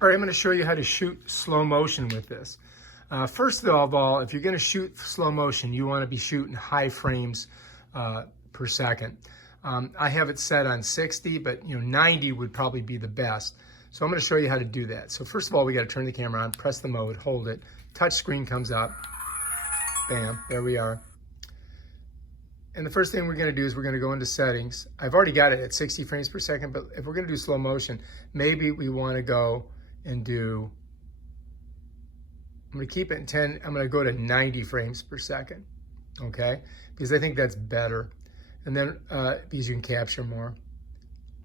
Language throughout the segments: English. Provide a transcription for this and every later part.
All right, I'm going to show you how to shoot slow motion with this. First of all, if you're going to shoot slow motion, you want to be shooting high frames per second. I have it set on 60, but 90 would probably be the best. So I'm going to show you how to do that. So first of all, we got to turn the camera on, press the mode, hold it. Touch screen comes up. Bam, there we are. And the first thing we're going to do is we're going to go into settings. I've already got it at 60 frames per second, but if we're going to do slow motion, maybe we want to go and do, I'm going to keep it in 10, I'm going to go to 90 frames per second, okay? Because I think that's better. And then, because you can capture more.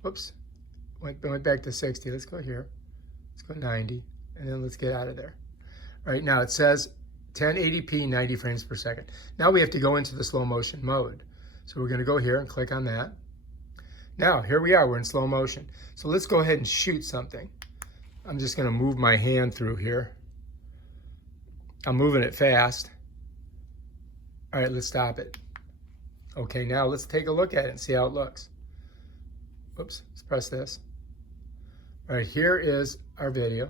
Whoops, went back to 60, let's go here. Let's go 90, and then let's get out of there. All right, now it says 1080p, 90 frames per second. Now we have to go into the slow motion mode. So we're gonna go here and click on that. Now, here we are, we're in slow motion. So let's go ahead and shoot something. I'm just gonna move my hand through here. I'm moving it fast. All right, let's stop it. Okay, now let's take a look at it and see how it looks. Whoops, let's press this. All right, here is our video.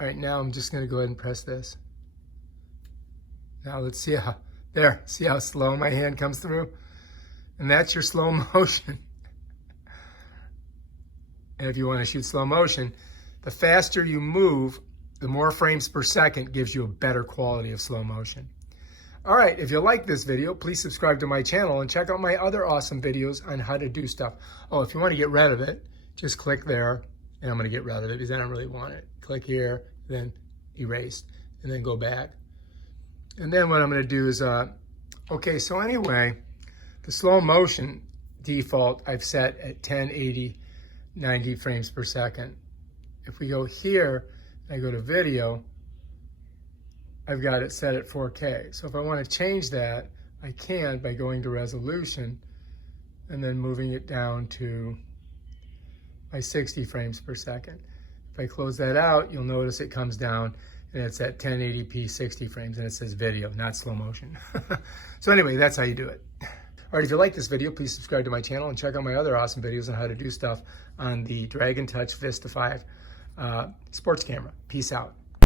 All right, now I'm just gonna go ahead and press this. Now let's see how, there, see how slow my hand comes through? And that's your slow motion. And if you wanna shoot slow motion, the faster you move, the more frames per second gives you a better quality of slow motion. All right, if you like this video, please subscribe to my channel and check out my other awesome videos on how to do stuff. Oh, if you wanna get rid of it, just click there, and I'm gonna get rid of it because I don't really want it. Click here, then erase, and then go back. And then what I'm gonna do is, okay, so anyway, the slow motion default I've set at 1080, 90 frames per second. If we go here, I go to video, I've got it set at 4K. So if I wanna change that, I can by going to resolution and then moving it down to my 60 frames per second. If I close that out, you'll notice it comes down and it's at 1080p 60 frames and it says video, not slow motion. So anyway, that's how you do it. All right, if you like this video, please subscribe to my channel and check out my other awesome videos on how to do stuff on the DragonTouch Vista 5 sports camera. Peace out.